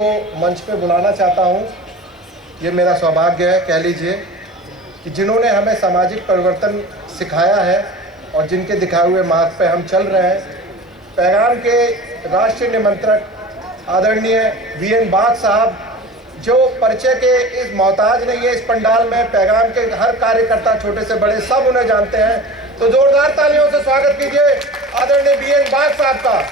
को मंच पे बुलाना चाहता हूँ। ये मेरा सौभाग्य है, कह लीजिए, कि जिन्होंने हमें सामाजिक परिवर्तन सिखाया है और जिनके दिखाए हुए मार्ग पे हम चल रहे हैं। पैगाम के राष्ट्रीय निमंत्रक आदरणीय वीएन बाग साहब, जो परिचय के इस मोहताज नहीं है इस पंडाल में, पैगाम के हर कार्यकर्ता छोटे से बड़े सब उन्हें जानते हैं। तो जोरदार तालियों से स्वागत कीजिए आदरणीय वीएन बाग साहब का।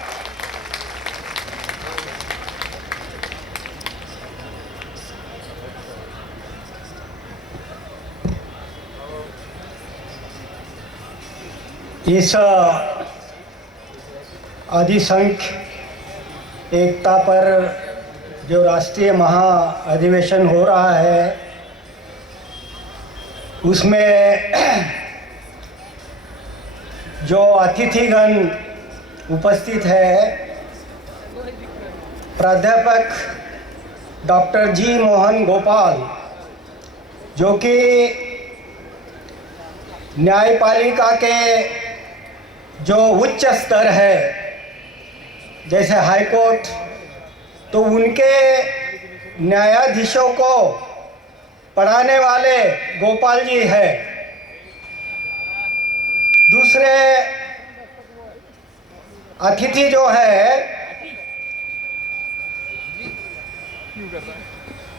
इस अधिसंख्य एकता पर जो राष्ट्रीय महाअधिवेशन हो रहा है, उसमें जो अतिथिगण उपस्थित है, प्राध्यापक डॉक्टर जी मोहन गोपाल, जो कि न्यायपालिका के जो उच्च स्तर है जैसे हाई कोर्ट, तो उनके न्यायाधीशों को पढ़ाने वाले गोपाल जी है। दूसरे अतिथि जो है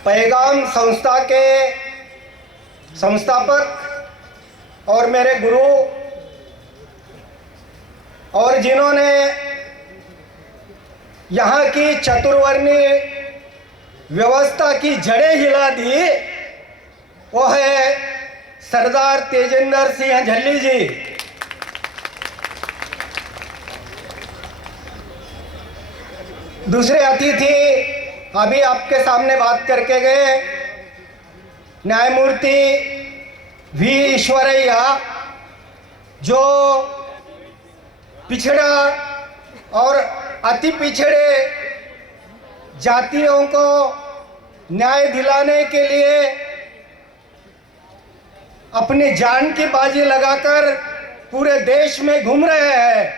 पैगाम संस्था के संस्थापक और मेरे गुरु, और जिन्होंने यहाँ की चतुर्वर्णीय व्यवस्था की जड़ें हिला दी, वो है सरदार तेजेंद्र सिंह झल्ली जी। दूसरे अतिथि अभी आपके सामने बात करके गए, न्यायमूर्ति वी ईश्वरैया, जो पिछड़ा और अति पिछड़े जातियों को न्याय दिलाने के लिए अपनी जान की बाजी लगाकर पूरे देश में घूम रहे हैं।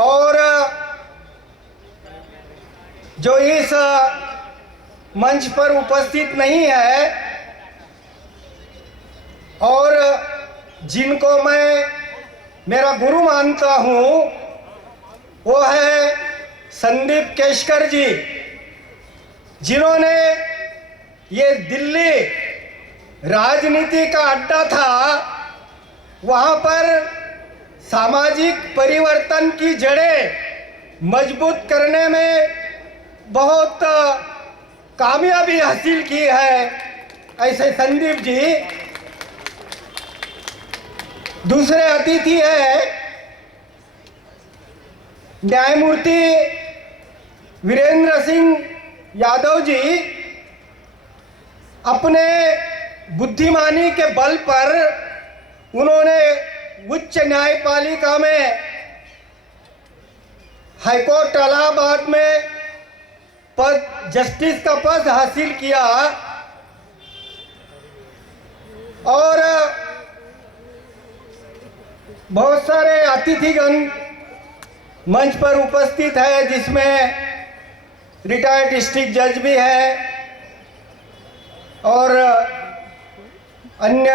और जो इस मंच पर उपस्थित नहीं है और जिनको मैं मेरा गुरु मानता हूँ, वो है संदीप केशकर जी, जिन्होंने ये दिल्ली राजनीति का अड्डा था, वहाँ पर सामाजिक परिवर्तन की जड़ें मजबूत करने में बहुत कामयाबी हासिल की है, ऐसे संदीप जी। दूसरे अतिथि है न्यायमूर्ति वीरेंद्र सिंह यादव जी। अपने बुद्धिमानी के बल पर उन्होंने उच्च न्यायपालिका में, हाईकोर्ट इलाहाबाद में पद, जस्टिस का पद हासिल किया। और बहुत सारे अतिथिगण मंच पर उपस्थित है, जिसमें रिटायर्ड डिस्ट्रिक्ट जज भी है और अन्य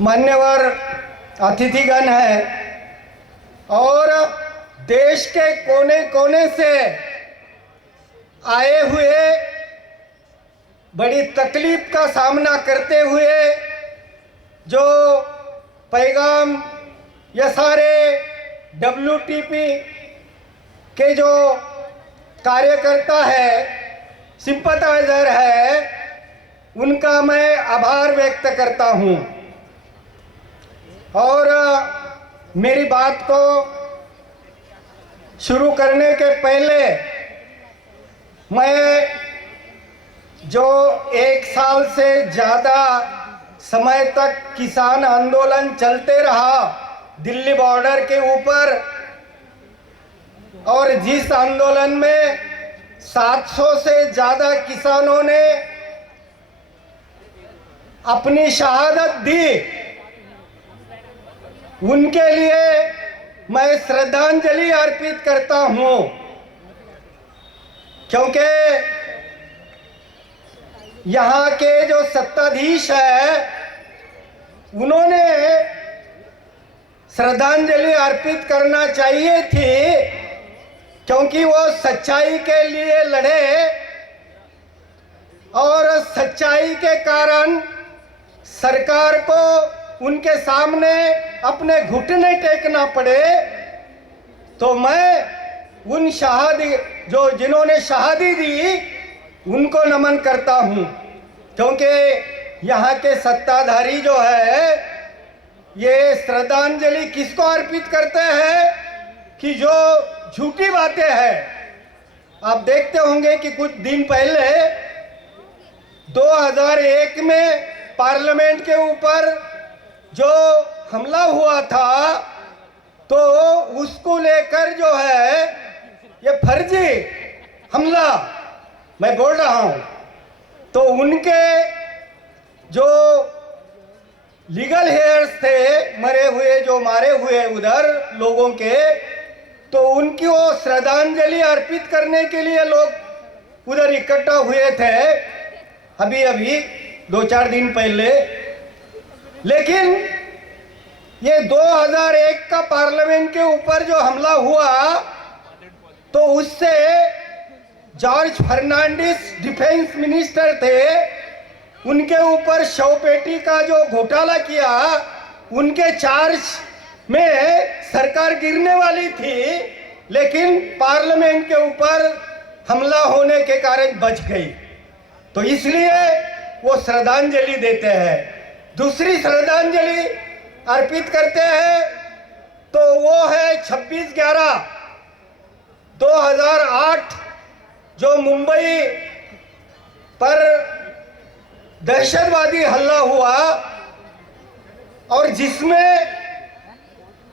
मान्यवर अतिथिगण हैं। और देश के कोने कोने से आए हुए, बड़ी तकलीफ का सामना करते हुए जो पैगाम, ये सारे WTP के जो कार्यकर्ता है, सिंपथाइजर है, उनका मैं आभार व्यक्त करता हूँ। और मेरी बात को शुरू करने के पहले मैं जो 1 साल से ज़्यादा समय तक किसान आंदोलन चलते रहा दिल्ली बॉर्डर के ऊपर, और जिस आंदोलन में 700 से ज़्यादा किसानों ने अपनी शहादत दी, उनके लिए मैं श्रद्धांजलि अर्पित करता हूं, क्योंकि यहाँ के जो सत्ताधीश है उन्होंने श्रद्धांजलि अर्पित करना चाहिए थी, क्योंकि वो सच्चाई के लिए लड़े और सच्चाई के कारण सरकार को उनके सामने अपने घुटने टेकना पड़े। तो मैं उन जिन्होंने शहादत दी उनको नमन करता हूं, क्योंकि यहाँ के सत्ताधारी जो है ये श्रद्धांजलि किसको अर्पित करते हैं कि जो झूठी बातें हैं। आप देखते होंगे कि कुछ दिन पहले 2001 में पार्लियामेंट के ऊपर जो हमला हुआ था, तो उसको लेकर जो है ये फर्जी हमला मैं बोल रहा हूं, तो उनके जो लीगल हेयर्स थे मरे हुए, जो मारे हुए उधर लोगों के, तो उनकी वो श्रद्धांजलि अर्पित करने के लिए लोग उधर इकट्ठा हुए थे अभी 2-4 दिन पहले। लेकिन ये 2001 का पार्लियामेंट के ऊपर जो हमला हुआ, तो उससे जॉर्ज फर्नांडिस डिफेंस मिनिस्टर थे, उनके ऊपर शवपेटी का जो घोटाला किया, उनके चार्ज में सरकार गिरने वाली थी, लेकिन पार्लियामेंट के ऊपर हमला होने के कारण बच गई। तो इसलिए वो श्रद्धांजलि देते हैं। दूसरी श्रद्धांजलि अर्पित करते हैं तो वो है 26/11/2008 जो मुंबई पर दहशतवादी हमला हुआ और जिसमें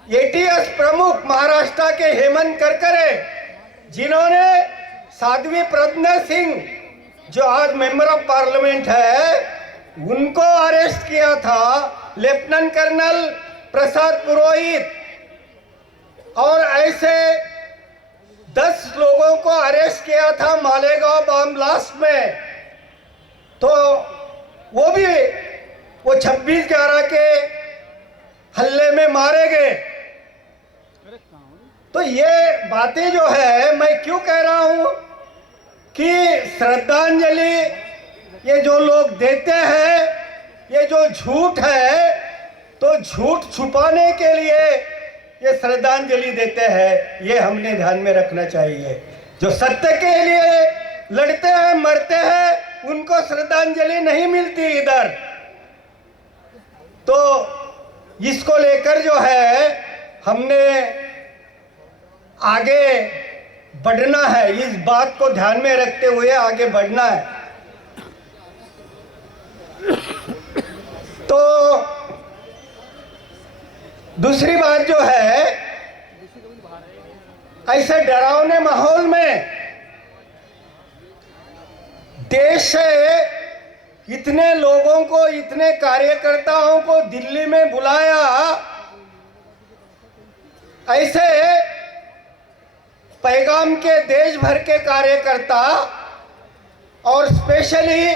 एटीएस प्रमुख महाराष्ट्र के हेमंत करकरे, जिन्होंने साध्वी प्रज्ञा सिंह जो आज मेंबर ऑफ पार्लियामेंट है उनको अरेस्ट किया था, लेफ्टिनेंट कर्नल प्रसाद पुरोहित, और ऐसे 10 लोगों को अरेस्ट किया था मालेगांव बम ब्लास्ट में। तो वो 26/11 के हल्ले में मारे गए। तो ये बातें जो है मैं क्यों कह रहा हूं कि श्रद्धांजलि ये जो लोग देते हैं, ये जो झूठ है, तो झूठ छुपाने के लिए ये श्रद्धांजलि देते हैं। ये हमने ध्यान में रखना चाहिए। जो सत्य के लिए लड़ते हैं, मरते हैं, उनको श्रद्धांजलि नहीं मिलती इधर। तो इसको लेकर जो है हमने आगे बढ़ना है, इस बात को ध्यान में रखते हुए आगे बढ़ना है। तो दूसरी बात जो है, ऐसे डरावने माहौल में देश से इतने लोगों को, इतने कार्यकर्ताओं को दिल्ली में बुलाया, ऐसे पैगाम के देश भर के कार्यकर्ता और स्पेशली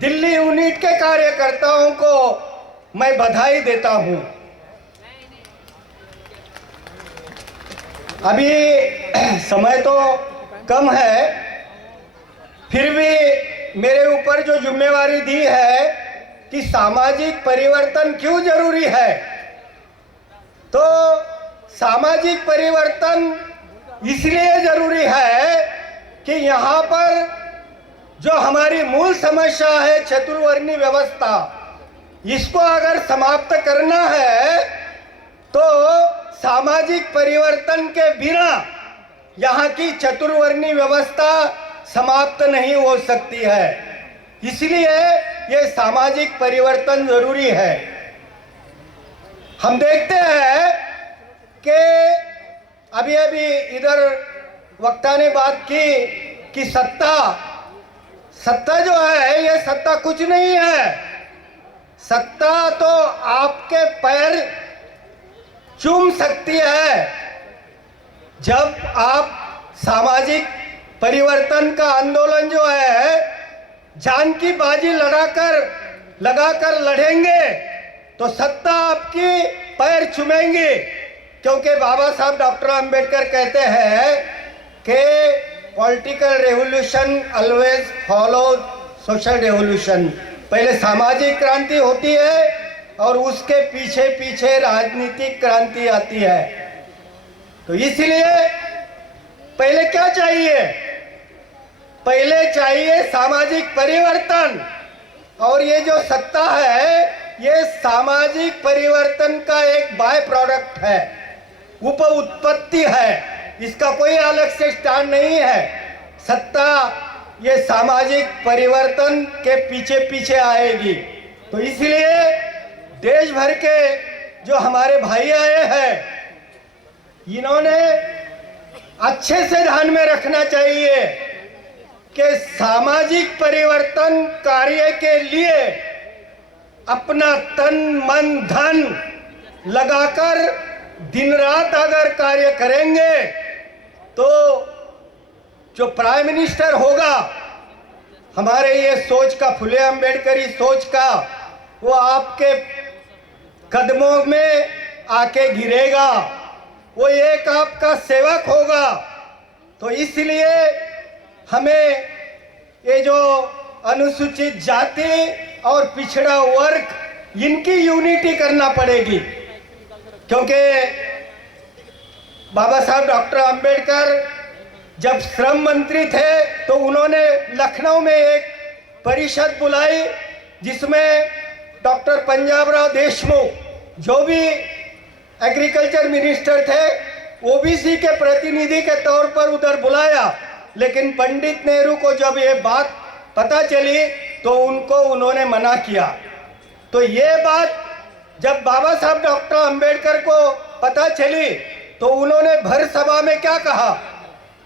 दिल्ली यूनिट के कार्यकर्ताओं को मैं बधाई देता हूं। अभी समय तो कम है, फिर भी मेरे ऊपर जो जिम्मेवारी दी है कि सामाजिक परिवर्तन क्यों जरूरी है, तो सामाजिक परिवर्तन इसलिए जरूरी है कि यहाँ पर जो हमारी मूल समस्या है चतुर्वर्णीय व्यवस्था, इसको अगर समाप्त करना है तो सामाजिक परिवर्तन के बिना यहाँ की चतुर्वर्णीय व्यवस्था समाप्त नहीं हो सकती है। इसलिए ये सामाजिक परिवर्तन जरूरी है। हम देखते हैं कि अभी इधर वक्ता ने बात की कि सत्ता जो है, ये सत्ता कुछ नहीं है। सत्ता तो आपके पैर चूम सकती है, जब आप सामाजिक परिवर्तन का आंदोलन जो है जान की बाजी लगाकर लड़ेंगे तो सत्ता आपकी पैर चूमेंगी, क्योंकि बाबा साहब डॉक्टर अंबेडकर कहते हैं कि political revolution always follow social revolution. पहले सामाजिक क्रांति होती है और उसके पीछे पीछे राजनीतिक क्रांति आती है। तो इसलिए पहले क्या चाहिए? पहले चाहिए सामाजिक परिवर्तन, और ये जो सत्ता है ये सामाजिक परिवर्तन का एक बाय प्रोडक्ट है, उप उत्पत्ति है, इसका कोई अलग से स्टैंड नहीं है। सत्ता ये सामाजिक परिवर्तन के पीछे पीछे आएगी। तो इसलिए देश भर के जो हमारे भाई आए हैं इन्होंने अच्छे से ध्यान में रखना चाहिए कि सामाजिक परिवर्तन कार्य के लिए अपना तन मन धन लगाकर दिन रात अगर कार्य करेंगे तो जो प्राइम मिनिस्टर होगा हमारे ये सोच का, फुले अंबेडकरी सोच का, वो आपके कदमों में आके गिरेगा, वो एक आपका सेवक होगा। तो इसलिए हमें ये जो अनुसूचित जाति और पिछड़ा वर्ग इनकी यूनिटी करना पड़ेगी, क्योंकि बाबा साहब डॉक्टर अंबेडकर जब श्रम मंत्री थे तो उन्होंने लखनऊ में एक परिषद बुलाई जिसमें डॉक्टर पंजाबराव देशमुख जो भी एग्रीकल्चर मिनिस्टर थे ओबीसी के प्रतिनिधि के तौर पर उधर बुलाया। लेकिन पंडित नेहरू को जब ये बात पता चली तो उन्होंने मना किया। तो ये बात जब बाबा साहब डॉक्टर अंबेडकर को पता चली तो उन्होंने भर सभा में क्या कहा?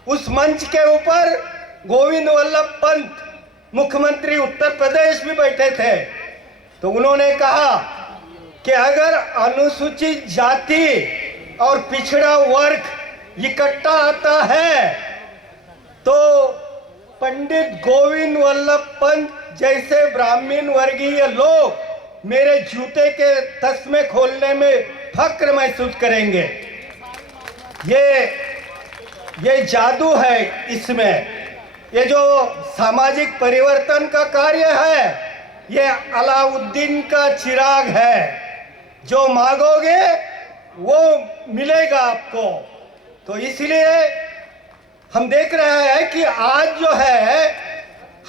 उस मंच के ऊपर गोविंद वल्लभ पंत मुख्यमंत्री उत्तर प्रदेश भी बैठे थे। तो उन्होंने कहा कि अगर अनुसूचित जाति और पिछड़ा वर्ग इकट्ठा आता है तो पंडित गोविंद वल्लभ पंत जैसे ब्राह्मण वर्गीय लोग मेरे जूते के तस्मे खोलने में फक्र महसूस करेंगे। ये जादू है इसमें। ये जो सामाजिक परिवर्तन का कार्य है ये अलाउद्दीन का चिराग है, जो मांगोगे वो मिलेगा आपको। तो इसलिए हम देख रहे हैं कि आज जो है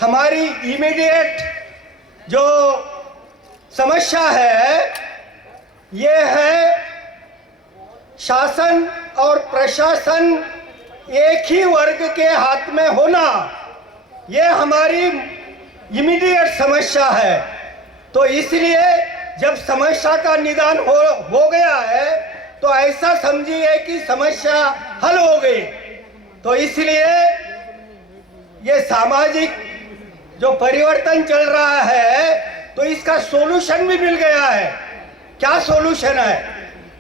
हमारी इमीडिएट जो समस्या है ये है शासन और प्रशासन एक ही वर्ग के हाथ में होना। ये हमारी इमीडिएट समस्या है। तो इसलिए जब समस्या का निदान हो गया है तो ऐसा समझिए कि समस्या हल हो गई। तो इसलिए ये सामाजिक जो परिवर्तन चल रहा है तो इसका सॉल्यूशन भी मिल गया है। क्या सॉल्यूशन है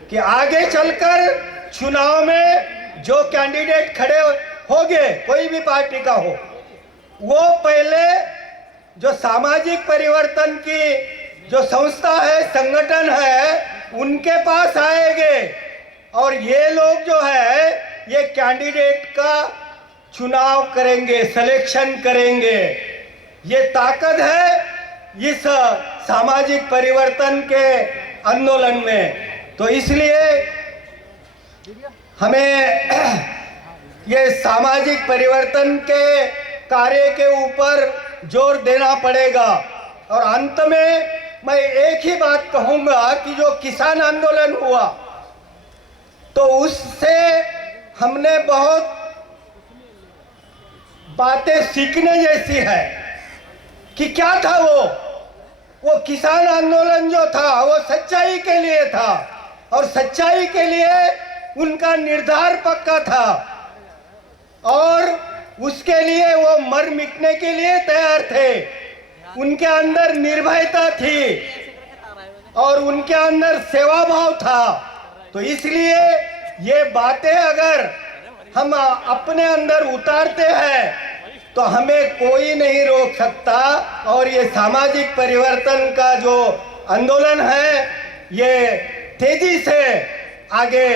कि आगे चलकर चुनाव में जो कैंडिडेट खड़े होंगे कोई भी पार्टी का हो वो पहले जो सामाजिक परिवर्तन की जो संस्था है, संगठन है, उनके पास आएंगे और ये लोग जो है ये कैंडिडेट का चुनाव करेंगे, सिलेक्शन करेंगे। ये ताकत है इस सामाजिक परिवर्तन के आंदोलन में। तो इसलिए हमें ये सामाजिक परिवर्तन के कार्य के ऊपर जोर देना पड़ेगा। और अंत में मैं एक ही बात कहूंगा कि जो किसान आंदोलन हुआ तो उससे हमने बहुत बातें सीखने जैसी है। कि क्या था वो किसान आंदोलन जो था वो सच्चाई के लिए था और सच्चाई के लिए उनका निर्धार पक्का था और उसके लिए वो मर मिटने के लिए तैयार थे। उनके अंदर निर्भयता थी और उनके अंदर सेवा भाव था। तो इसलिए ये बातें अगर हम अपने अंदर उतारते हैं तो हमें कोई नहीं रोक सकता। और ये सामाजिक परिवर्तन का जो आंदोलन है ये तेजी से आगे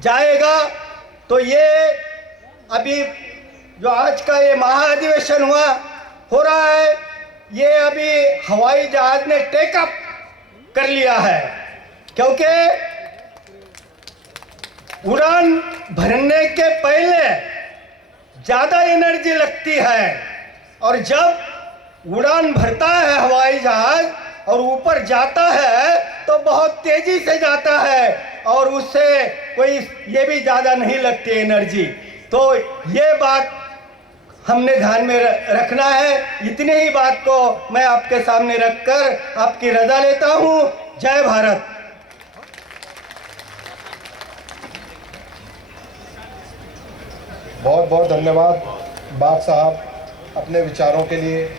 जाएगा। तो ये अभी जो आज का ये महाअधिवेशन हो रहा है, ये अभी हवाई जहाज ने टेकअप कर लिया है, क्योंकि उड़ान भरने के पहले ज्यादा एनर्जी लगती है, और जब उड़ान भरता है हवाई जहाज और ऊपर जाता है तो बहुत तेजी से जाता है, और उससे कोई ये भी ज्यादा नहीं लगती एनर्जी। तो ये बात हमने ध्यान में रखना है। इतनी ही बात को मैं आपके सामने रखकर आपकी रजा लेता हूं। जय भारत। बहुत बहुत धन्यवाद बाप साहब अपने विचारों के लिए।